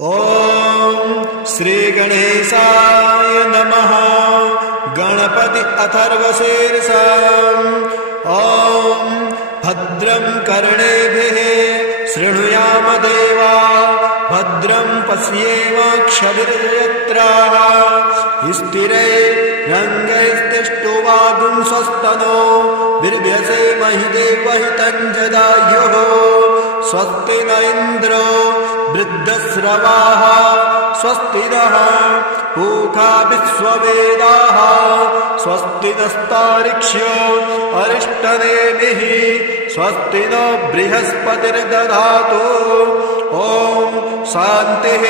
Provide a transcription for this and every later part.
ॐ श्री गणेशाय नमः। गणपति अथर्वशीर्षा। ॐ भद्रं कर्णेभिः शृणुयाम देवा, भद्रं पश्येमाक्षभिर्यजत्राः। स्थिरैरङ्गैस्तिष्ठुवागुंसस्तनो बिर्भ्यसेमहि देवहितं जदायुः। स्वस्ति न इन्द्रो वृद्धस्रवाः, स्वस्ति नः पूषा विश्ववेदाः, स्वस्ति नस्तार्क्ष्यो अरिष्टनेमिः, स्वस्ति नो बृहस्पतिर्दधातु। ॐ शान्तिः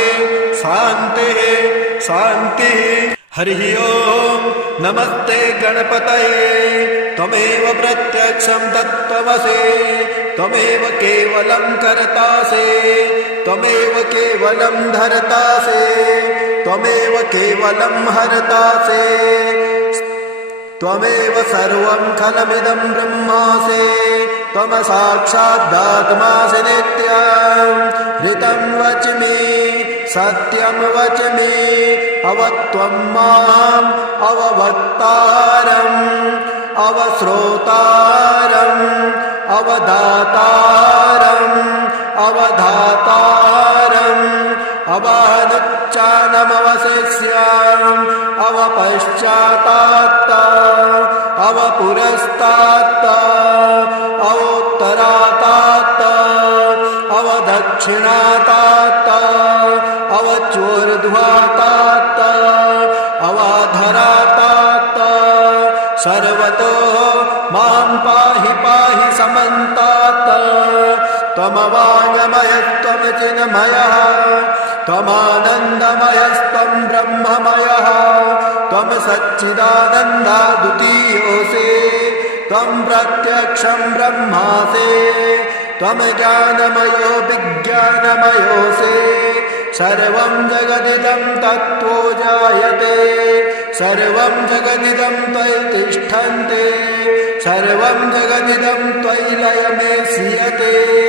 शान्तिः शान्तिः। हरिः ओं। नमस्ते गणपतये। त्वमेव प्रत्यक्षं तत्त्वमसि, त्वमेव केवलं कर्तासि, त्वमेव केवलं धर्तासि, त्वमेव केवलं हर्तासि, त्वमेव सर्वं खलमिदं ब्रह्मासि, त्वं साक्षादात्मासि नित्यं। ऋतं वच्मि सत्यं वच्मि, अवत्वं माम् अववक्तारम् अवश्रोतारम् अवधातारम् अवधातारम् अवनुच्चानमवशिष्याम् अवपश्चातात्त अवपुरस्तात्त अवोत्तरातात्त अवदक्षिणातात्त अवचोर्ध्वातात्त अवाधरातात्त। सर्वतो मां पाहि पाहि समन्तात्। त्वमवाङ्मयस्त्वं चिन्मयः, त्वमानन्दमयस्त्वं ब्रह्ममयः, त्वं सच्चिदानन्दाद्वितीयोऽसि, त्वं प्रत्यक्षं ब्रह्मासि, त्वं ज्ञानमयो विज्ञानमयोऽसि। सर्वं जगदिदं तत्त्वो जायते, सर्वं जगदिदं त्वयि तिष्ठन्ते, सर्वं जगदिदं त्वयि लयमेष्यते,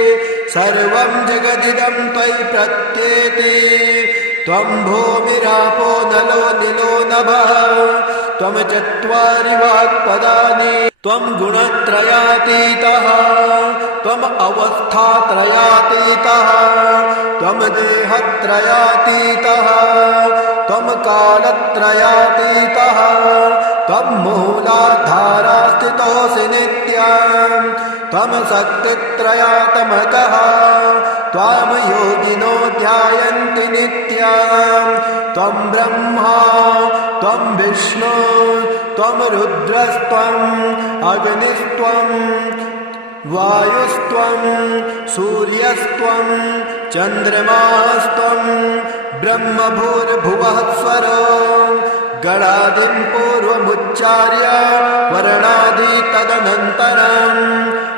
सर्वं जगदिदं त्वयि प्रत्येति। त्वं भूमिरापो नलो निलो नभः, त्वं चत्वारि वाक्पदानि, त्वं गुणत्रयातीतः, त्वम् अवस्थात्रयातीतः, त्वं देहत्रयातीतः, त्वं कालत्रयातीतः, त्वं मूलाधारास्थितोऽसि नित्यं, त्वं शक्तित्रयात्मकः, त्वां योगिनो ध्यायन्ति नित्यं। त्वं ब्रह्मा त्वं विष्णु त्वं रुद्रस्त्वम् अग्निस्त्वं वायुस्त्वं सूर्यस्त्वं चन्द्रमास्त्वं ब्रह्मभूर्भुवः स्वरो। गणादिं पूर्वमुच्चार्य वर्णादि तदनन्तरम्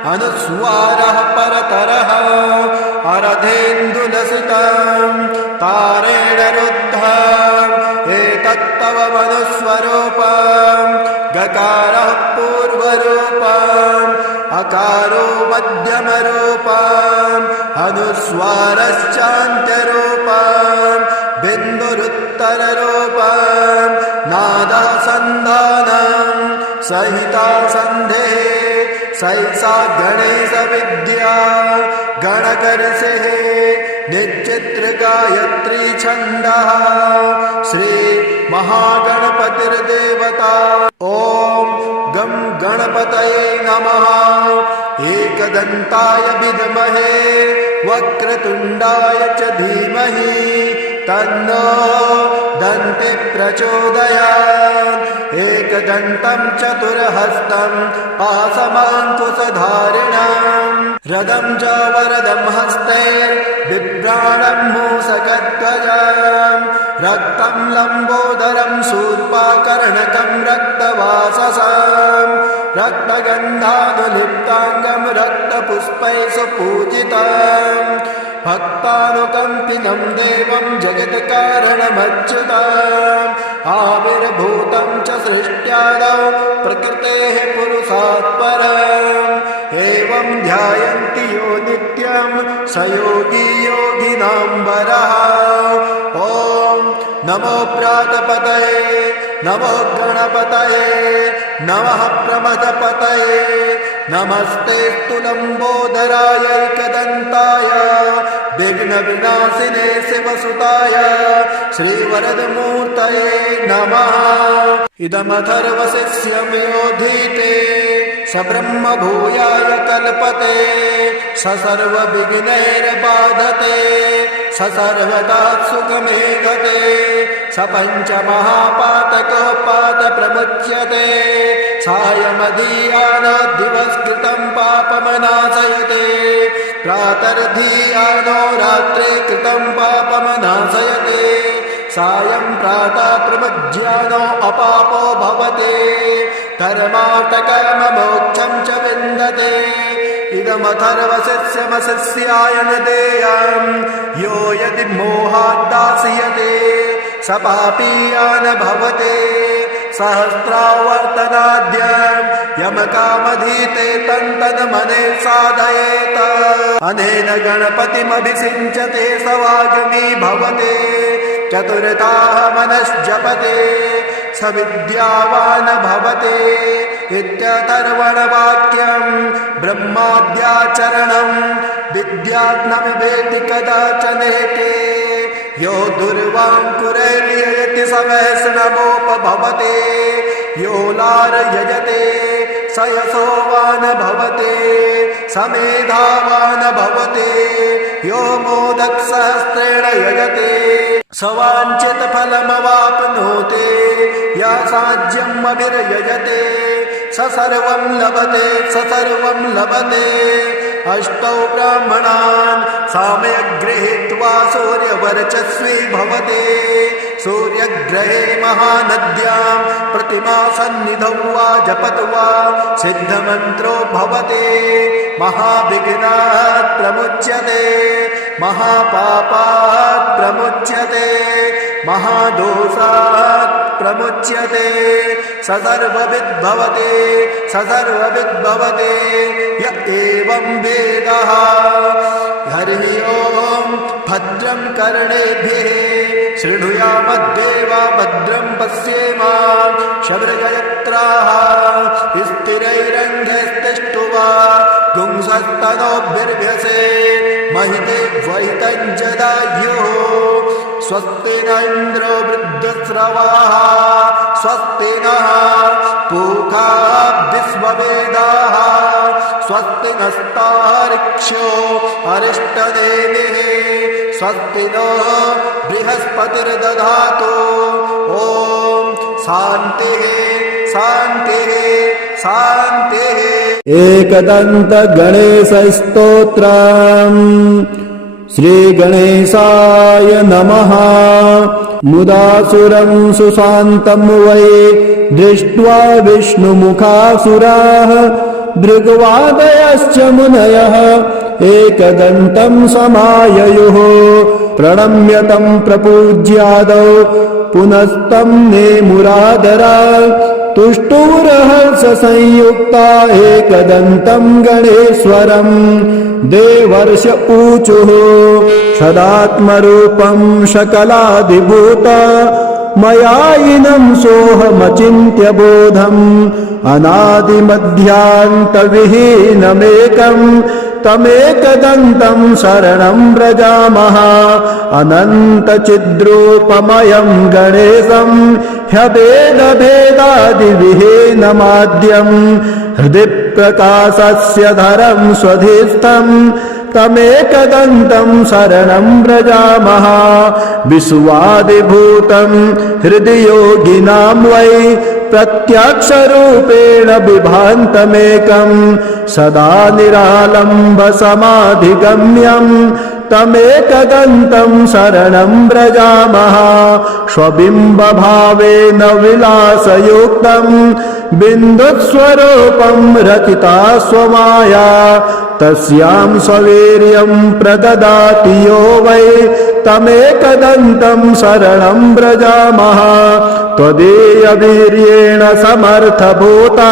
अनुस्वारः परतरः अरधेन्दुलसितं तारेण रुद्धम् एतत्तव मनुस्वरूपम्। गकारः पूर्वरूपम्, अकारो मध्यमरूपम्, अनुस्वारश्चान्त्यरूपम्, बिन्दुरुत्तररूपम्, नादः सन्धानं सहिता सन्धेः, सैषा गणेशविद्या गणकर्षिः निश्चित्रगायत्री छन्दः। श्री महागणपतिर्देवता। ॐ गं गणपतये नमः। एकदन्ताय विद्महे वक्रतुण्डाय च धीमहि, तन्नो दन्तिः प्रचोदयात्। एकदन्तं चतुर्हस्तं पाशमाङ्कुशधारिणम्, रदं च वरदं हस्तैर्बिभ्राणं मूषकध्वजम्, रक्तं लम्बोदरं शूर्पाकर्णकं रक्तवाससं, रक्तगन्धानुलिप्ताङ्गं रक्तपुष्पैः सुपूजितम्, भक्तानुकम्पिनं देवं जगत्कारणमच्युतम्, आविर्भूतं च सृष्ट्यादौ प्रकृतेः पुरुषात् परम्। एवं ध्यायन्ति यो नित्यं स योगी योगिनां वरः। नमो प्रातपतये नमो गणपतये नमः प्रमथपतये नमस्तेऽस्तु लम्बोदरायैकदन्ताय विघ्नविनाशिने शिवसुताय श्रीवरदमूर्तये नमः। इदमथर्वशिष्यमियोधीते स ब्रह्मभूयाय कल्पते स सर्वविघ्नैर्बाधते स सर्वदा सुखमेधते स पञ्चमहापातकोपातप्रमुच्यते सायमधीयानो दिवस्कृतं पापमनाशयते प्रातर्धीयानो रात्रे कृतं पापमनाशयते सायं प्रातः प्रमुज्यानो अपापो भवते धर्मार्थकाममोक्षं च विन्दते। इदमथर्वशिष्यमशिष्याय न देयं यो यदि मोहाद्दास्यते स पापीया न भवते सहस्रावर्तनाद्यं यमकामधीते तन्तन्मने साधयेत अनेन गणपतिमभिषिञ्चते स वाग्मी भवते चतुर्थाः मनश्जपते स विद्यावान् भवते इत्यथर्वणवाक्यं ब्रह्माद्याचरणं विद्याज्ञमिवेति कदाचनेके यो दुर्वाङ्कुरैर्यजति स वैष्णवोपभवते यो लार्यजते स यशोवान् भवते स मेधावान् भवते यो मोदकसहस्रेण यजते स वाञ्छितफलमवाप्नोति यासाज्यमभिर्यजते स सर्वं लभते स सर्वं लभते। अष्टौ ब्राह्मणान् साम्यग् गृहीत्वा सूर्यवर्चस्वी भवते सूर्यग्रहे महानद्यां प्रतिमासन्निधौ वा जपत्वा सिद्धमन्त्रो भवते महाविघ्नात् प्रमुच्यते महापापात् प्रमुच्यते महादोषात् प्रमुच्यते स सर्वविद् भवते स सर्वविद् भवते य एवं वेदः। हरिः ओं भद्रं कर्णेभिः शृणुयामद्देवा भद्रं पश्येम शबरजयत्राः स्थिरैरङ्गैस्तिष्ठुवा पुंसस्तनोभिर्व्यसे महिते वैतं जदायुः स्वस्ति न इन्द्रो वृद्धश्रवाः स्वस्ति नः पूषा विश्ववेदाः स्वस्ति नस्तार्क्ष्यो अरिष्टनेमिः स्वस्ति नो बृहस्पतिर्दधातु ॐ शान्तिः शान्तिः शान्तिः। एकदन्त गणेशस्तोत्रम् श्रीगणेशाय नमः। मुदासुरं सुशान्तं वै दृष्ट्वा विष्णुमुखासुराः भृग्वादयश्च मुनयः एकदन्तं समाययुः प्रणम्य तं प्रपूज्यादौ पुनस्तं नेमुरादरात् तुष्टुरहर्षसंयुक्ता एकदन्तं गणेश्वरं देवर्षि ऊचुः सदात्मरूपं सकलादिभूत मयायिनं सोऽहमचिन्त्य बोधम् अनादिमध्यान्तविहीनमेकं तमेकदन्तं शरणं व्रजामः अनन्तचिद्रूपमयं गणेशं ह्यभेदभेदादिविहीनमाद्यं हृदि प्रकाशस्य धरं स्वधिस्थं तमेकदन्तं शरणं व्रजामः विश्वादिभूतं हृदि योगिनां वै प्रत्यक्षरूपेण बिभान्तमेकं सदा निरालम्ब समाधिगम्यं तमेकदन्तं शरणं व्रजामः स्वबिम्बभावेन विलासयुक्तं बिन्दुस्वरूपं रचिता स्वमाया तस्यां स्ववीर्यं प्रददाति यो वै तमेकदन्तं शरणं व्रजामः त्वदीयवीर्येण समर्थभूता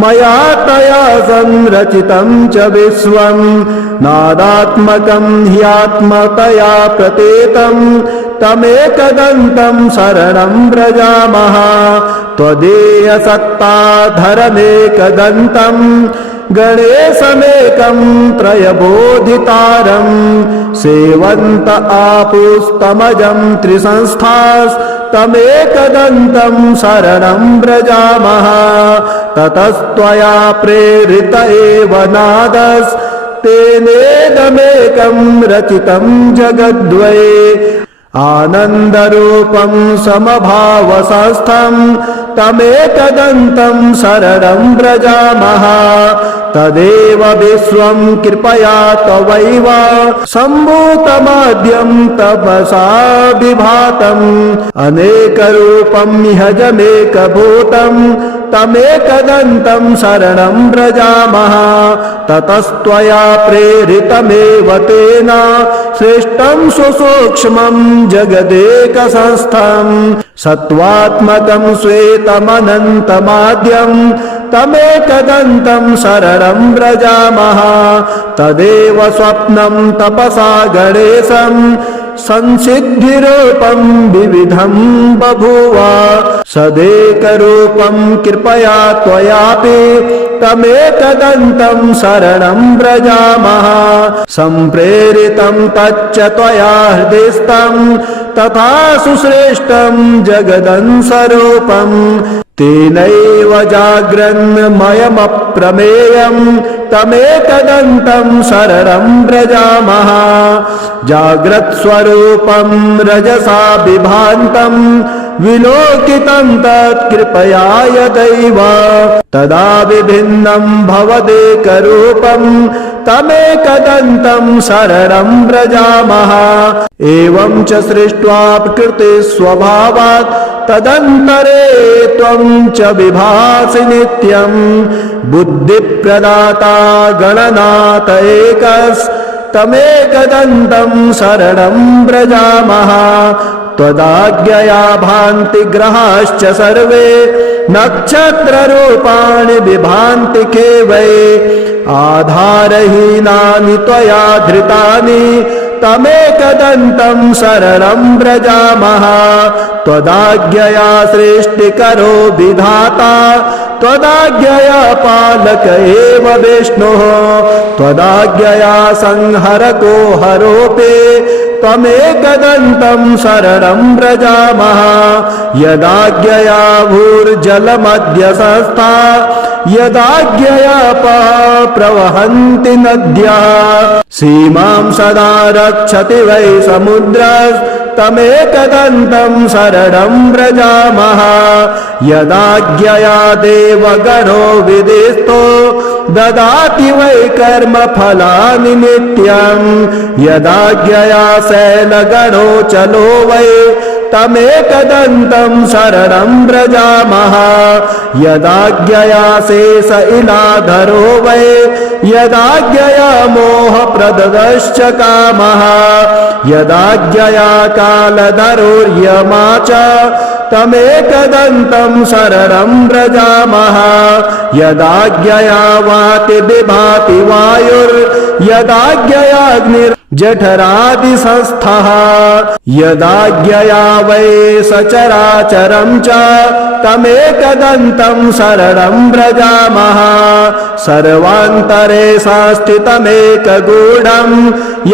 मया तया संरचितं च विश्वं नादात्मकं ह्यात्मतया प्रतीतं तमेकदन्तं शरणं व्रजामः त्वदीयसत्ताधरमेकदन्तं गणेशमेकं त्रयबोधितारं सेवन्त आपुस्तमजं त्रिसंस्थास्तमेकदन्तं शरणं व्रजामः ततस्त्वया प्रेरित एव नादस्तेनेदमेकं रचितं जगद्वये आनन्दरूपं समभावसंस्थं तमेकदन्तं शरणं व्रजामः तदेव विश्वं कृपया त्वयैव सम्भूतमाद्यं तपसा विभातम् अनेकरूपं ह्यजमेकभूतं तमेकदन्तं शरणं व्रजामः ततस्त्वया प्रेरितमेव तेन श्रेष्ठं सुसूक्ष्मं जगदेकसंस्थं सत्त्वात्मकं श्वेतमनन्तमाद्यं तमेकदन्तं शरणं व्रजामः तदेव स्वप्नं तपसा गणेशं संसिद्धिरूपं विविधं बभूव सदेकरूपं कृपया त्वयापि तमेकदन्तं शरणं व्रजामः सम्प्रेरितं तच्च त्वया हृदिस्थं तथा सुश्रेष्ठं जगदंसरूपं तेनैव जाग्रन्मयमप्रमेयं तमेकदन्तं शरणं व्रजामः जाग्रत्स्वरूपं रजसा विभान्तं विलोकितं तत्कृपया यदैव तदा विभिन्नं भवदेकरूपं तमेकदन्तं शरणं व्रजामः एवं च सृष्ट्वा प्रकृति स्वभावात् तदन्तरे त्वं च विभासि नित्यं बुद्धिप्रदाता गणनाथ एकस्तमेकदन्तं शरणं व्रजामः त्वदाज्ञया भान्ति ग्रहाश्च सर्वे नक्षत्ररूपाणि विभान्ति वै आधारहीनानि त्वया धृतानि तमेकदन्तं शरणं व्रजामः त्वदाज्ञया सृष्टिकरो विधाता त्वदाज्ञया पालक एव विष्णुः त्वदाज्ञया संहरको हरोऽपि त्वमेकदन्तं शरणं व्रजामः यदाज्ञया भूर्जलमद्य संस्था यदाज्ञया प्रवहन्ति नद्यः सीमां सदा रक्षति वै समुद्रस्तमेकदन्तं शरणं व्रजामः यदाज्ञया देवगणो विदिस्तो ददाति वै कर्मफलानि नित्यं यदाज्ञया शैलगणो चलो वै तमेकदन्तं शरणं व्रजामः यदाज्ञया शेष इलाधरो वै यदाज्ञया मोहप्रदश्च कामः यदाज्ञया कालधरोर्यमा च तमेकदन्तं शरणं व्रजामः यदाज्ञया वाति विभाति वायुर्यदाज्ञयाग्निर्जठरादिसंस्थः यदाज्ञया वै सचराचरं च तमेकदन्तं शरणं व्रजामः सर्वान्तरे संस्थितमेकगूढं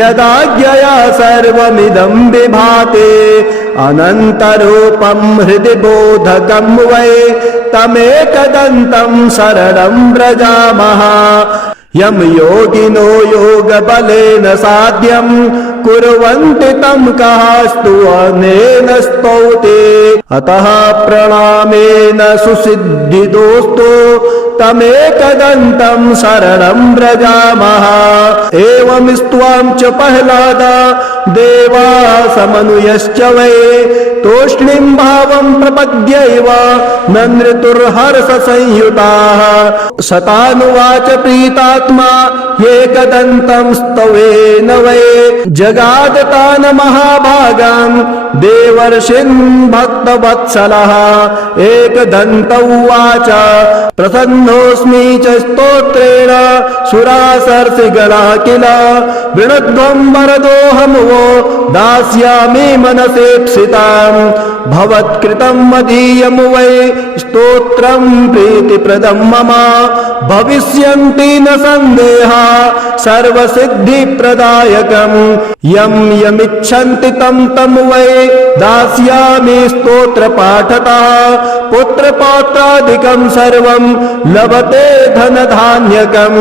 यदाज्ञया सर्वमिदं विभाति अनन्तरूपं हृदि बोधकं वै तमेकदन्तं शरणं व्रजामः यं योगिनो योगबलेन साध्यं कुर्वन्ति तं कः स्तुवनेन स्तौति अतः प्रणामेन सुसिद्धिदोस्तु तमेकदन्तं शरणं व्रजामः एवं स्त्वां च प्रह्लाद देवा समनुयश्च वै तूष्णीं भावं प्रपद्यैव ननृतुर्हर्षसंयुताः शतानुवाच प्रीतात्मा एकदन्तं स्तवेन वै जगादतान् महाभागान् देवर्षिन् भक्तवत्सलः एकदन्त उवाच प्रसन्नोऽस्मि च स्तोत्रेण सुरासर्षिगणा किल वृणध्वं वरदोऽहमुवो दास्यामि मनसेप्सिताम् भवत्कृतं मदीयं वै स्तोत्रं प्रीतिप्रदं मम भविष्यन्ति न सन्देहा सर्वसिद्धिप्रदायकं यं यमिच्छन्ति तं तं वै दास्यामि स्तोत्रपाठतः पुत्रपौत्रादिकं सर्वं लभते धनधान्यकम्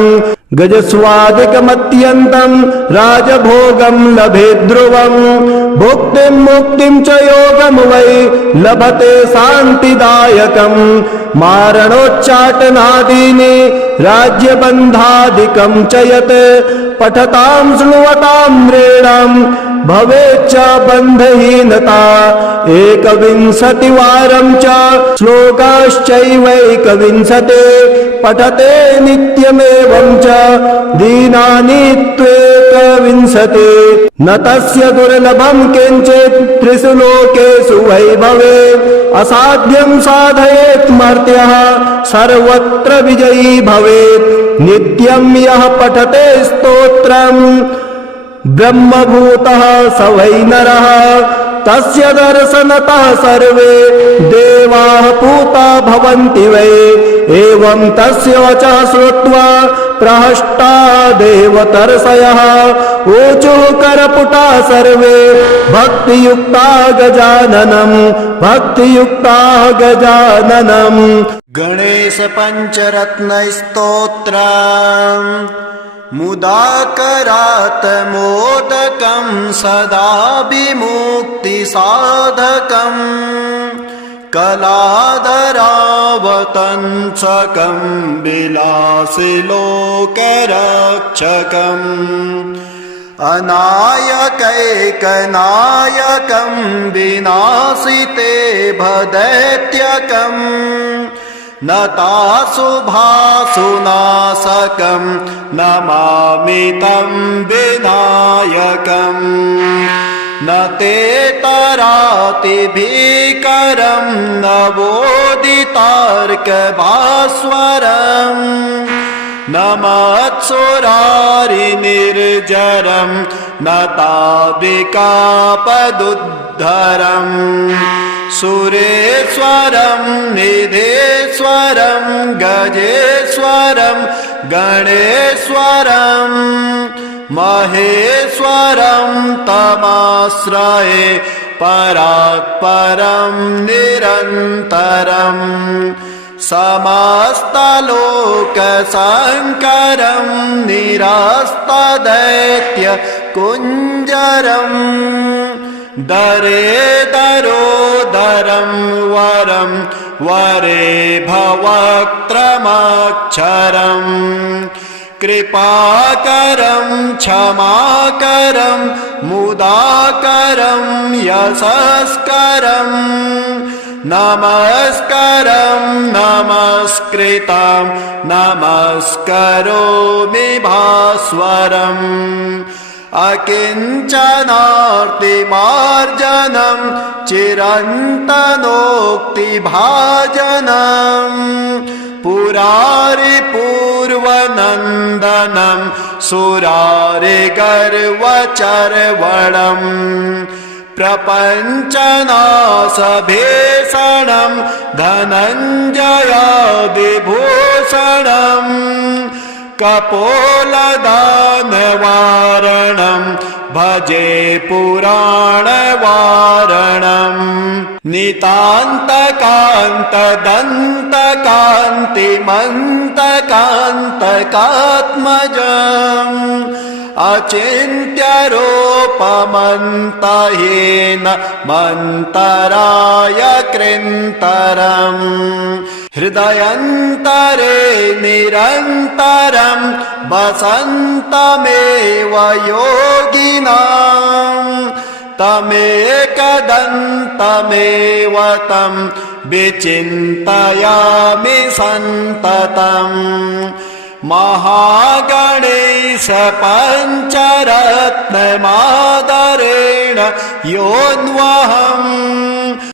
गजस्वादिकमत्यन्तं राजभोगं लभे ध्रुवम् भुक्तिं मुक्तिं च योगं वै लभते शान्तिदायकम् मारणोच्चाटनादीनि राज्यबन्धादिकं च यत् पठतां शृण्वतां नृणाम् भवेच्च बन्धहीनता 21वारं च श्लोकाश्चैवैकविंशते पठते नित्यमेवं च दीनानि त्वेकविंशते न तस्य दुर्लभं किञ्चित् त्रिषु लोकेषु वै भवेत् असाध्यं साधयेत् मर्त्यः सर्वत्र विजयी भवेत् नित्यं यः पठते स्तोत्रम् ब्रह्मभूतः स वै नरः तस्य दर्शनतः सर्वे देवाः पूता भवन्ति वै एवं तस्य वचः श्रुत्वा प्रहष्टा देवतर्षयः ऊचुः करपुटा सर्वे भक्तियुक्ता गजाननम् गणेश पञ्चरत्नस्तोत्रम् मुदाकरात् मोदकं सदा विमुक्तिसाधकम् कलाधरावतंसकं विलासिलोकरक्षकम् अनायकैकनायकं विनाशिते भदैत्यकम् नताशुभासुनाशकं नमामि तं विनायकम् न ते तरातिभीकरं नवोदितार्कभास्वरम् न मत्सुरारिनिर्जरं न ताद्विकापदुद्धरम् सुरेश्वरं निधेश्वरं गजेश्वरं गणेश्वरं महेश्वरं तमाश्रये परात्परं निरन्तरम् समस्तलोकशङ्करं निरास्तदैत्यकुञ्जरम् दरेदरोदरं वरं वरे भवक्त्रमक्षरम् कृपाकरं क्षमाकरं मुदाकरं यशस्करम् नमस्करं नमस्कृतं नमस्करोमि भास्वरम् अकिञ्चनार्तिमार्जनं चिरन्तनोक्तिभाजनम् पुरारिपूर्वनन्दनं सुरारिगर्वचर्वणम् प्रपञ्चनाशभीषणं धनञ्जयादिभूषणम् कपोलदानवारणं भजे पुराणवारणम् नितान्तकान्तदन्तकान्तिमन्तकान्तकात्मजम् अचिन्त्यरूपमन्तहीन मन्तराय कृन्तरम् हृदयन्तरे निरन्तरं वसन्तमेव योगिनाम् तमेकदन्तमेव तं विचिन्तयामि सन्ततम् महागणेश पञ्चरत्नमादरेण योऽन्वहम्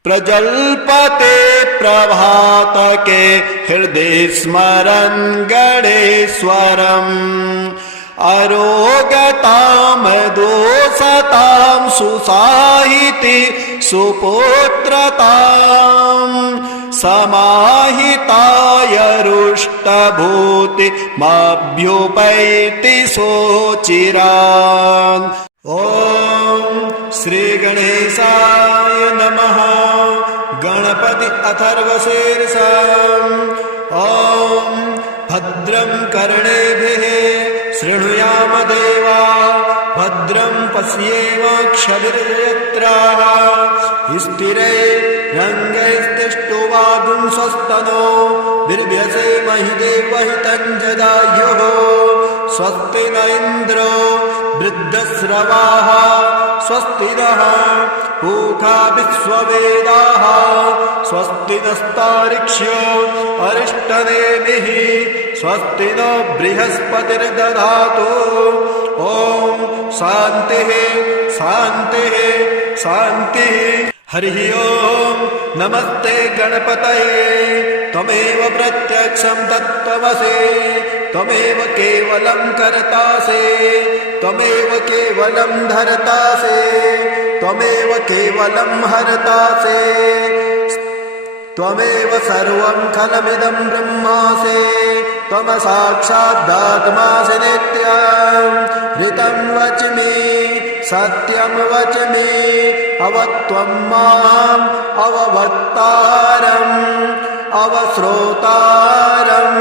प्रजल्पते प्रभातके हृदि स्मरन् गणेश्वरम् अरोगतां दोषतां सुसाहिति सुपुत्रताम् समाहिताय रुष्टभूति मभ्युपैति सोचिरान्। ॐ श्री गणेशाय नमः। गणपति अथर्वशीर्षा। ॐ भद्रं कर्णेभिः शृणुयाम देवा भद्रं पश्येमाक्षभिर्यत्राः स्थिरैरङ्गैस्तिष्ठुवागुंसस्तनो बिर्भ्यसेमहि देवहितं जदायुः स्वस्ति न इन्द्रो वृद्धश्रवाः स्वस्ति नः पूषा विश्ववेदाः स्वस्ति नस्तार्क्ष्यो अरिष्टनेमिः स्वस्ति नो बृहस्पतिर्दधातु। ॐ शान्तिः शान्तिः शान्तिः। हरिः ॐ नमस्ते गणपतये त्वमेव प्रत्यक्षं तत्त्वमसि त्वमेव केवलं कर्तासि त्वमेव केवलं धर्तासि त्वमेव केवलं हर्तासि त्वमेव सर्वं खलमिदं ब्रह्मासि त्वं साक्षादात्मासि नित्यं ऋतं वच्मि सत्यं वच्मि अवत्वं माम् अववक्तारम् अवश्रोतारम्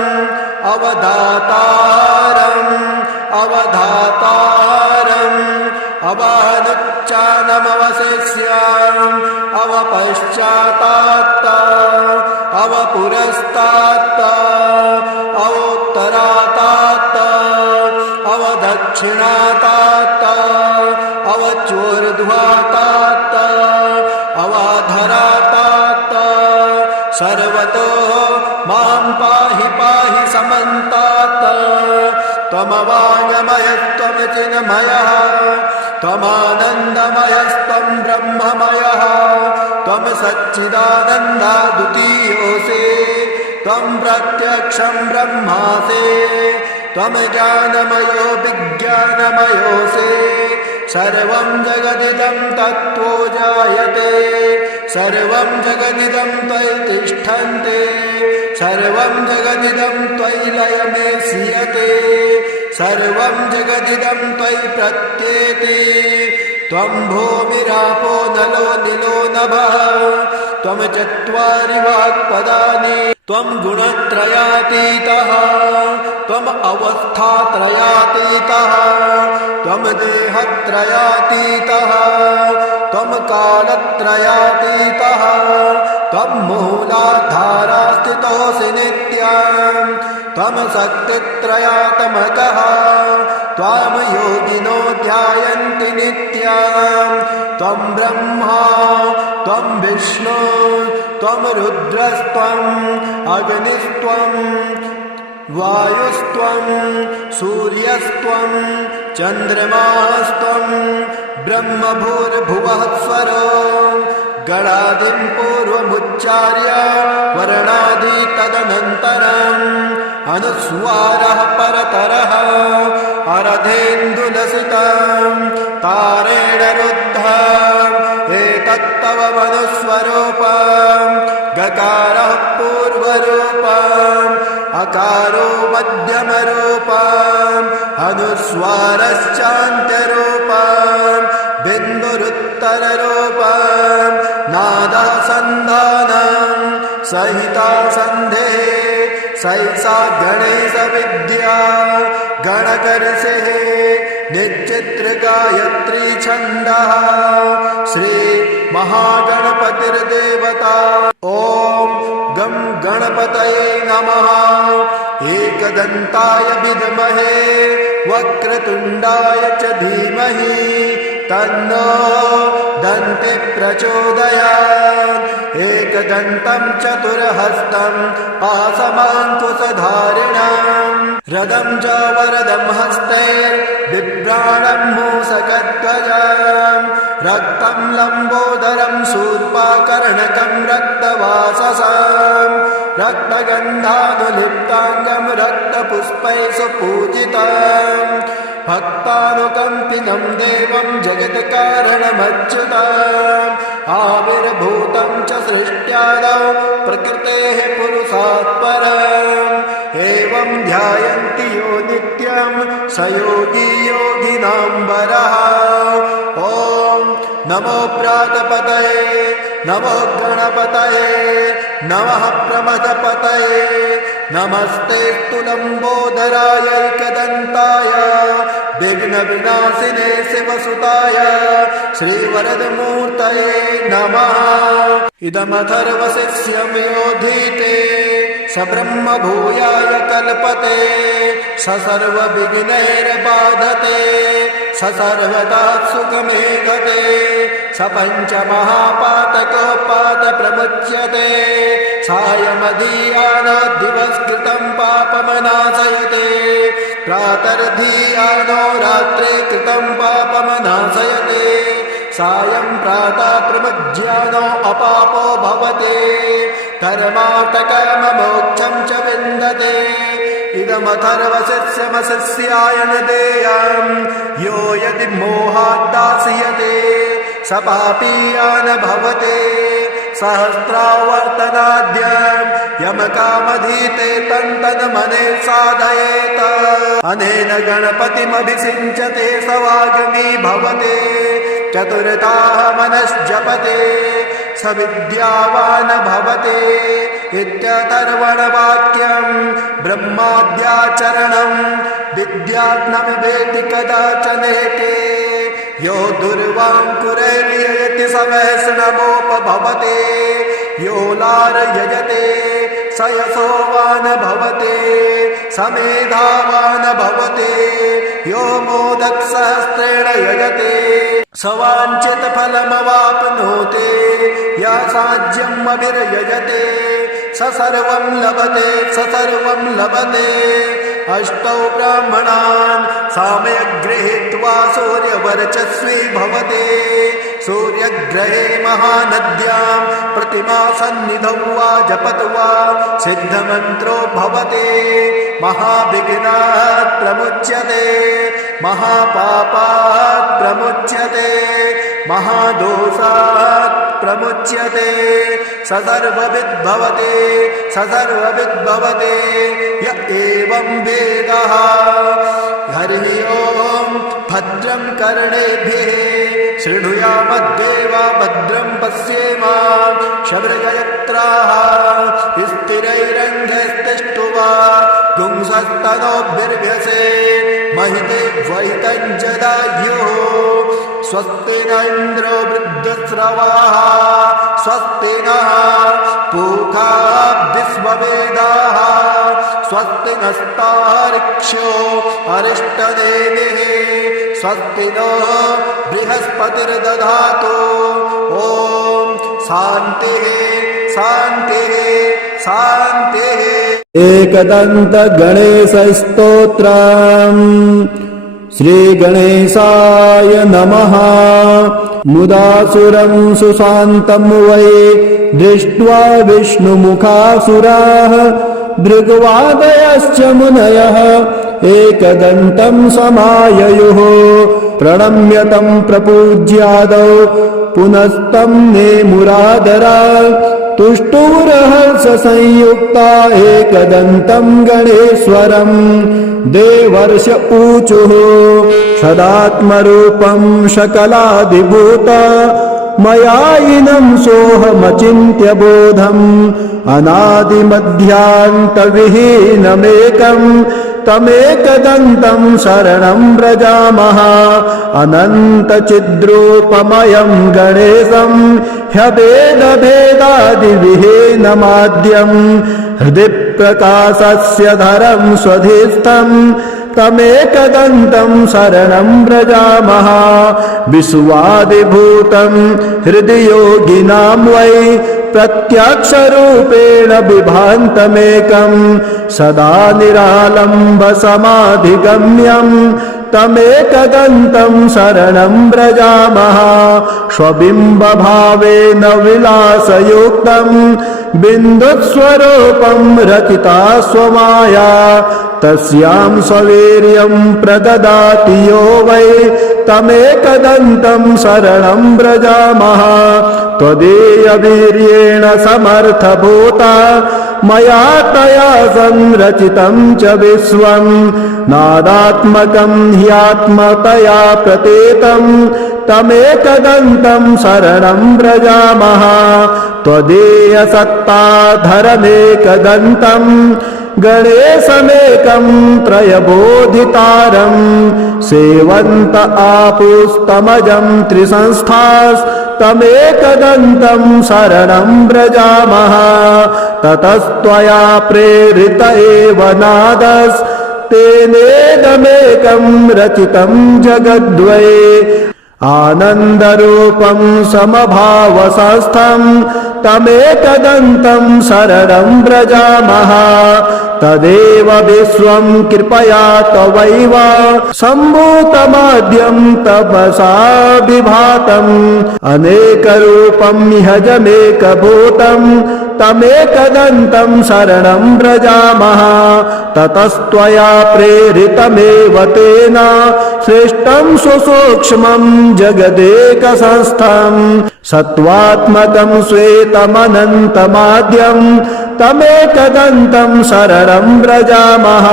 अवदातारम् अवधातारम् अवानुच्चानमवशिष्याम् अवपश्चातात्त अवपुरस्तात्त अवोत्तरातात्त अवदक्षिणातात्त अवचोर्ध्वातात्त अवाधरातात्त सर्वतो मां पाहि पाहि समन्तात् त्वमवाङ्मयस्त्वं चिन्मयः त्वमानन्दमयस्त्वं ब्रह्ममयः त्वं सच्चिदानन्दा द्वितीयोऽसि त्वं प्रत्यक्षं ब्रह्मासि त्वं ज्ञानमयो विज्ञानमयोऽसि सर्वं जगदिदं तत्त्वो जायते सर्वं जगदिदं त्वयि तिष्ठन्ते सर्वं जगदिदं त्वयि लयमेष्यते सर्वं जगदिदं त्वयि प्रत्येति त्वं भूमिरापो नलो निलो नभः त्वं चत्वारि वाक्पदानि त्वं गुणत्रयातीतः त्वम् अवस्थात्रयातीतः त्वं देहत्रयातीतः त्वं कालत्रयातीतः त्वं मूलाधारास्थितोऽसि नित्यं त्वं शक्तित्रयात्मकः त्वां योगिनो ध्यायन्ति नित्यं त्वं ब्रह्मा त्वं विष्णु त्वं रुद्रस्त्वम् अग्निस्त्वं वायुस्त्वं सूर्यस्त्वं चन्द्रमास्त्वं ब्रह्मभूर्भुवः स्वरो गणादिं पूर्वमुच्चार्य वर्णादि तदनन्तरम् अनुस्वारः परतरः अरधेन्दुलसितं तारेण रुद्धम् एतत्तव मनुस्वरूपम् गकारः पूर्वरूपम् अकारो मध्यमरूपम् अनुस्वारश्चान्त्यरूपम् बिन्दुरुत्तररूपम् नादः सन्धानम् सहिता सन्धेः सैषा गणेशविद्या गणकर्षेः निश्चित्र गायत्री छन्दः श्री महागणपतिर्देवता। ॐ गं गणपतये नमः। एकदन्ताय विद्महे वक्रतुण्डाय च धीमहि तन्नो दन्ति प्रचोदयात् एकदन्तं चतुर्हस्तं पाशमाङ्कुशधारिणम् रदं च वरदं हस्ते बिभ्राणं मूषकध्वजम् रक्तं लम्बोदरं शूर्पाकर्णकं रक्तवाससं रक्तगन्धानुलिप्ताङ्गं रक्तपुष्पैः सुपूजितम् भक्तानुकम्पिनं देवं जगत्कारणमच्युतम् आविर्भूतं च सृष्ट्यादौ प्रकृतेः पुरुषात् परम् एवं ध्यायन्ति यो नित्यं स योगी योगिनां वरः ॐ नमो प्रातपतये नमो गणपतये नमः प्रमदपतये नमस्ते लम्बोदराय एकदन्ताय विघ्नविनाशिने शिवसुताय श्रीवरदमूर्तये नमः इदमथर्वशिष्यं योधीते स ब्रह्मभूयाय कल्पते स सर्वविघ्नैर्बाधते स सर्वदा सुखमेघते स पञ्चमहापातकोपातप्रमुच्यते सायमदीयानो दिवस्कृतं पापमनाशयते प्रातर्धीयानो रात्रे कृतं पापमनाशयते सायं प्रातः प्रमुज्यानो अपापो भवते धर्मार्थकाममोक्षं च विन्दते इदमथर्वशिष्यमशिष्याय न देयं यो यदि मोहाद्दास्यते स पापीया न भवते सहस्रावर्तनाद्यं यमकामधीते तन्तन्मने साधयेत अनेन गणपतिमभिषिञ्चते स वाग्मी भवते चतुर्थाः मनश्जपते स विद्यावान् भवते इत्यथर्वणवाक्यं ब्रह्माद्याचरणं विद्याज्ञविवेति कदाचनेके यो दुर्वाङ्कुरैर्ययति स वैष्णवोपभवते यो लार्ययते स यशोवान् भवते स मेधावान् भवते यो मोदकसहस्रेण यजते स वाञ्छितफलमवाप्नोति यासाज्यम् अभिर्यजते स सर्वं लभते स सर्वं लभते अष्टौ ब्राह्मणान् सामयग् गृहीत्वा सूर्यवर्चस्वी भवते सूर्यग्रहे महानद्यां प्रतिमासन्निधौ वा जपत् वा सिद्धमन्त्रो भवते महाविघ्नात् प्रमुच्यते महापापात् प्रमुच्यते महादोषात् प्रमुच्यते स सर्वविद् भवते स सर्वविद् भवते य एवं वेदः हरिः ओम् भद्रं कर्णेभिः शृणुयामद्देवा भद्रं पश्येम शबरजयत्राः स्थिरैरङ्गैस्तिष्ठुवा पुंसस्तनोभिर्भ्यसे महिते वैतञ्जदायुः स्वस्ति न इन्द्रो वृद्धस्रवाः स्वस्ति नः पूषा विश्ववेदाः स्वस्ति नस्तार्क्ष्यो अरिष्टनेमिः स्वस्ति नो बृहस्पतिर्दधातु ॐ शान्तिः शान्तिः शान्तिः एकदन्त गणेशस्तोत्रम् श्रीगणेशाय नमः मुदासुरं सुशान्तं वै दृष्ट्वा विष्णुमुखासुराः भृग्वादयश्च मुनयः एकदन्तं समाययुः प्रणम्य तं प्रपूज्यादौ पुनस्तं नेमुरादरात् तुष्टुरहर्षसंयुक्ता एकदन्तं गणेश्वरम् देवर्ष ऊचुः सदात्मरूपं शकलादिभूत मयायिनं सोऽहमचिन्त्य बोधम् अनादिमध्यान्तविहीनमेकं तमेकदन्तं शरणं व्रजामः अनन्तचिद्रूपमयं गणेशं ह्यभेदभेदादिविहीनमाद्यं हृदि प्रकाशस्य धरं स्वधिस्थं तमेकदन्तं शरणं व्रजामः विश्वादिभूतं हृदि योगिनां वै प्रत्यक्षरूपेण बिभान्तमेकं सदा निरालम्बसमाधिगम्यं तमेकदन्तं शरणं व्रजामः स्वबिम्बभावेन विलासयुक्तं बिन्दुस्वरूपं रचिता स्वमाया तस्यां स्ववीर्यं प्रददाति यो वै तमेकदन्तं शरणं व्रजामः त्वदीयवीर्येण समर्थभूता मया तया संरचितं च विश्वं नादात्मकं ह्यात्मतया प्रतीतं तमेकदन्तं शरणं व्रजामः त्वदीयसत्ताधरमेकदन्तं गणेशमेकं त्रयबोधितारं सेवन्त आपुस्तमजं त्रिसंस्थास्तमेकदन्तं शरणं व्रजामः ततस्त्वया प्रेरित एव नादस्तेनेदमेकं रचितं जगद्वै आनन्दरूपं समभावसंस्थं तमेकदन्तं शरणं व्रजामः तदेव विश्वं कृपया तवैव सम्भूतमाद्यं तपसा विभातम् अनेकरूपं ह्यजमेकभूतं तमेकदन्तं शरणं व्रजामः ततस्त्वया प्रेरितमेव तेन श्रेष्ठं सुसूक्ष्मं जगदेकसंस्थं सत्त्वात्मकं श्वेतमनन्तमाद्यं तमेकदन्तं शरणं व्रजामः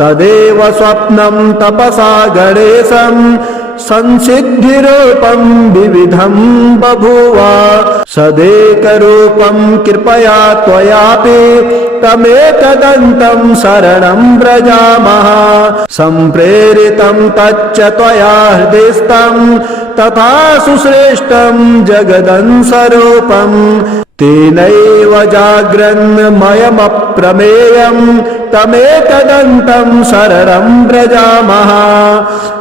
तदेव स्वप्नं तपसा गणेशं संसिद्धिरूपं विविधं बभूव सदेकरूपं कृपया त्वयापि तमेकदन्तं शरणं व्रजामः सम्प्रेरितं तच्च त्वया हृदिस्थं तथा सुश्रेष्ठं जगदंसरूपं तेनैव जाग्रन्मयमप्रमेयं तमेकदन्तं शरणं व्रजामः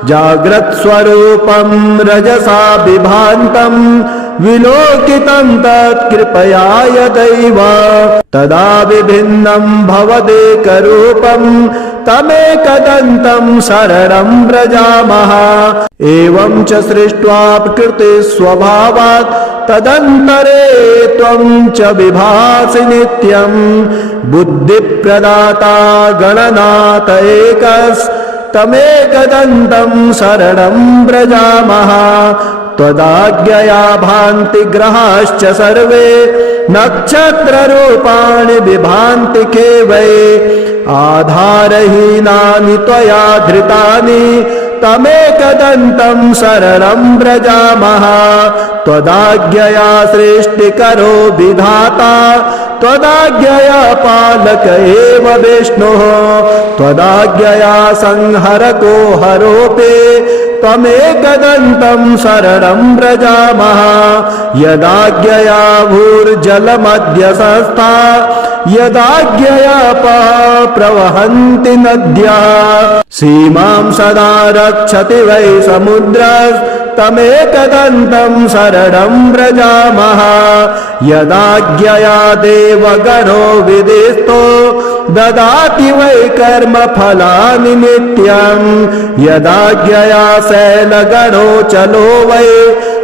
जाग्रत्स्वरूपं रजसा बिभान्तं विलोकितं तत्कृपया यदैव तदा विभिन्नं भवदेकरूपं तमेकदन्तं शरणं व्रजामः एवं च सृष्ट्वा प्रकृतिस्वभावात् तदन्तरे त्वं च विभासि नित्यं बुद्धिप्रदाता गणनाथ एकस्तमेकदन्तं शरणं व्रजामः त्वदाज्ञया भान्ति ग्रहाश्च सर्वे नक्षत्ररूपाणि विभान्ति के वै आधारहीनानि त्वया धृतानि तमेकदन्तं शरणं व्रजामः त्वदाज्ञया सृष्टिकरो विधाता त्वदाज्ञया पालक एव विष्णुः त्वदाज्ञया संहरको हरोऽपि तमेकदन्तं शरणं व्रजामः यदाज्ञया भूर्जलमद्य संस्था यदाज्ञया प्रवहन्ति नद्यः सीमां सदा रक्षति वै समुद्रस्तमेकदन्तं शरणं व्रजामः यदाज्ञया देवगणो विदिस्तो ददाति वै कर्मफलानि नित्यं यदाज्ञया शैलगणो चलो वै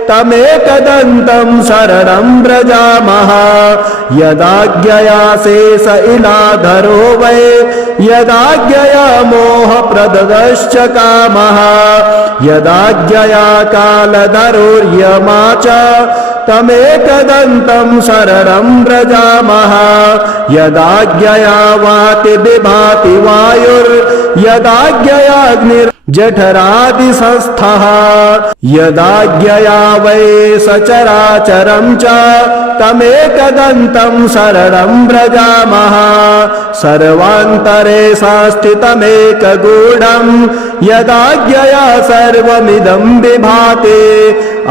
तमेकदन्तं शरणं व्रजामः यदाज्ञया शेष इलाधरो वै यदाज्ञया मोहप्रदश्च कामः यदाज्ञया कालधरोर्यमा च तमेकदन्तं शरणं व्रजामः यदाज्ञया वाति विभाति वायुर्यदाज्ञयाग्निर्जठरादिसंस्थः यदाज्ञया वै सचराचरं च तमेकदन्तं शरणं व्रजामः सर्वान्तरे संस्थितमेकगूढं यदाज्ञया सर्वमिदं विभाति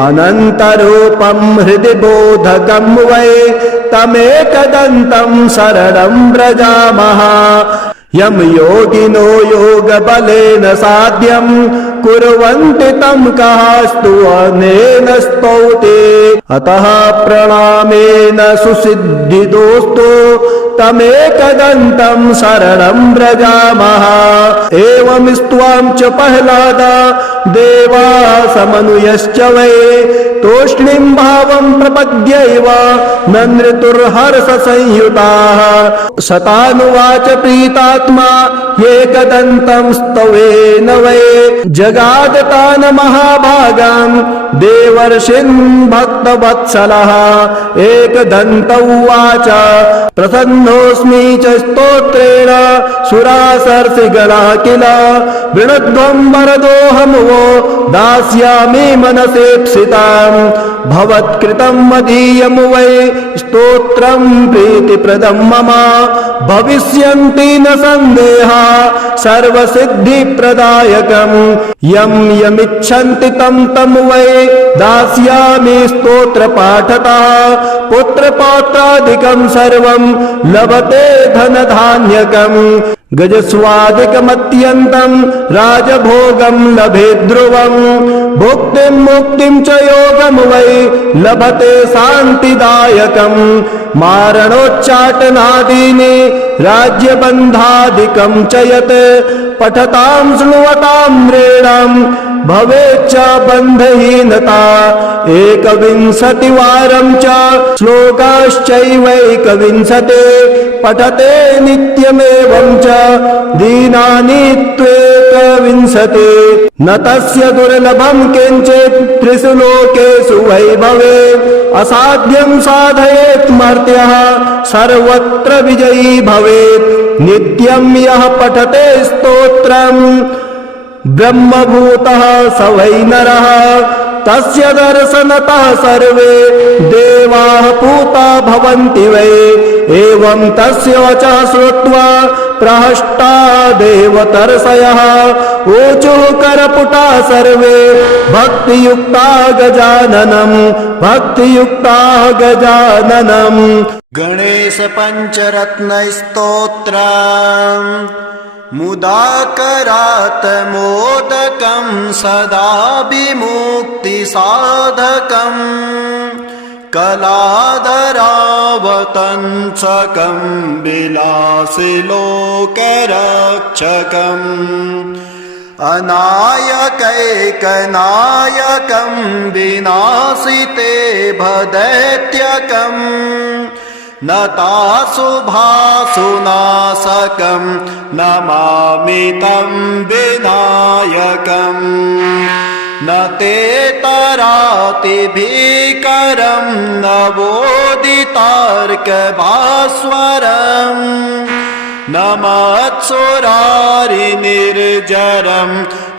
अनन्तरूपं हृदि बोधकं वै तमेकदन्तं शरणं व्रजामः यं योगिनो योगबलेन साध्यं कुर्वन्ति तं कः स्तुवनेन स्तौते अतः प्रणामेन सुसिद्धिदोस्तु तमेकदन्तं शरणं व्रजामः एवं स्त्वां च प्रह्लाद देवाः समनुयश्च वै तूष्णीं भावं प्रपद्यैव ननृतुर्हर्षसंयुताः शतानुवाच प्रीतात्मा एकदन्तं स्तवेन वै जगादतान् महाभागान् देवर्षिन् भक्तवत्सलः एकदन्त उवाच प्रसन्नोऽस्मि च स्तोत्रेण सुरासर्षिगणः किल वृणध्वं वरदोऽहं वो दास्यामि मनसेप्सिताम् भवत्कृतं मदीयं वै स्तोत्रं प्रीतिप्रदं मम भविष्यन्ति न सन्देहा सर्वसिद्धिप्रदायकम् यं यमिच्छन्ति तं तं वै दास्यामि स्तोत्रपाठतः पुत्रपौत्रादिकं सर्वं लभते धनधान्यकम् गजस्वादिकमत्यन्तं राजभोगं लभे ध्रुवं भुक्तिं मुक्तिं च योगं वै लभते शान्तिदायकम् मारणोच्चाटनादीनि राज्यबन्धादिकं च यत् पठतां शृण्वतां नृणां भवेच्च बन्धहीनता एकविंशतिवारं च श्लोकाश्चैवैकविंशते पठते नित्यमेवं च दीनानि त्वेकविंशते न तस्य दुर्लभं किञ्चित् त्रिषु लोकेषु वै भवेत् असाध्यं साधयेत् मर्त्यः सर्वत्र विजयी भवेत् नित्यं यः पठते स्तोत्रम् ब्रह्मभूतः स वै नरः तस्य दर्शनतः सर्वे देवाः पूता भवन्ति वै एवं तस्य वचः श्रुत्वा प्रहष्टा देवतर्षयः ऊचुः करपुटा सर्वे भक्तियुक्ता गजाननम् गणेश पञ्चरत्नस्तोत्रम् मुदाकरात् मोदकं सदा विमुक्तिसाधकम् कलाधरावतंसकं विलासिलोकरक्षकम् अनायकैकनायकं विनाशिते भदैत्यकम् नताशुभासुनाशकं नमामि तं विनायकम् न ते तरातिभीकरं नवोदितार्कभास्वरम् न मत्सुरारिनिर्जरं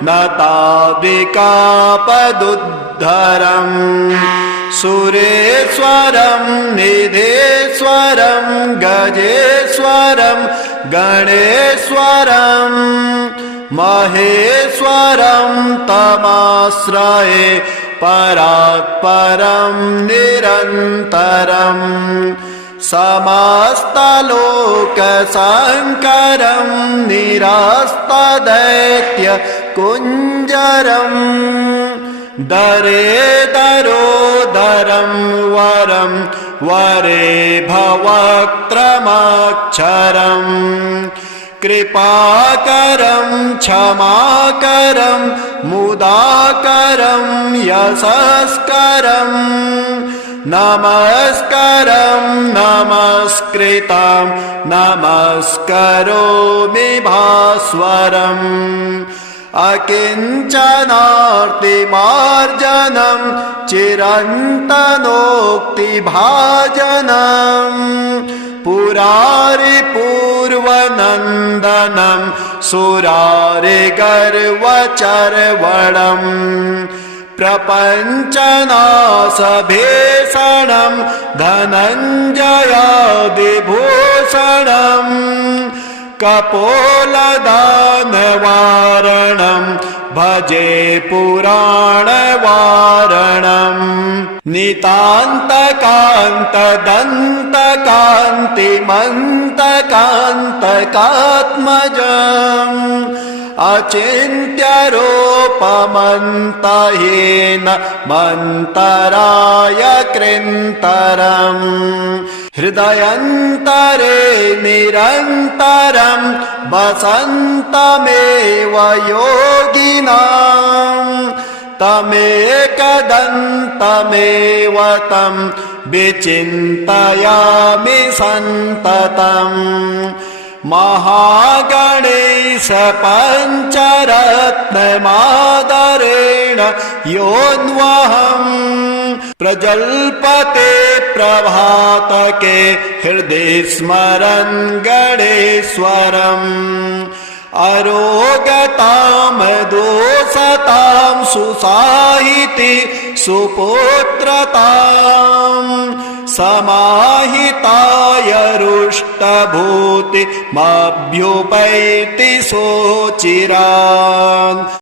न तादिकापदुद्धरम् सुरेश्वरं निधेश्वरं गजेश्वरं गणेश्वरं महेश्वरं तमाश्रये परात्परं निरन्तरम् समस्तलोकशङ्करं निरास्तदैत्यकुञ्जरम् दरेदरोदरं वरं वरे भवक्त्रमक्षरम् कृपाकरं क्षमाकरं मुदाकरं यशस्करम् नमस्करं नमस्कृतं नमस्करोमि भास्वरम् अकिञ्चनार्तिमार्जनं चिरन्तनोक्तिभाजनम् पुरारिपूर्वनन्दनं सुरारिगर्वचर्वणम् प्रपञ्चनाशभीषणं धनञ्जयादिभूषणम् कपोलदानवारणं भजे पुराणवारणम् नितान्तकान्तदन्तकान्तिमन्तकान्तकात्मजम् अचिन्त्यरूपमन्तहीन मन्तराय कृन्तरम् हृदयन्तरे निरन्तरं वसन्तमेव योगिनाम् तमेकदन्तमेव तं विचिन्तयामि सन्ततम् महागणेश पञ्चरत्नमादरेण योऽन्वहम् प्रजल्पते प्रभातके हृदि स्मरन् गणेश्वरम् अरोगतां दोषतां सुसाहिति सुपुत्रतां समाहिताय रुष्टभूतिमभ्युपैति सोचिरान्।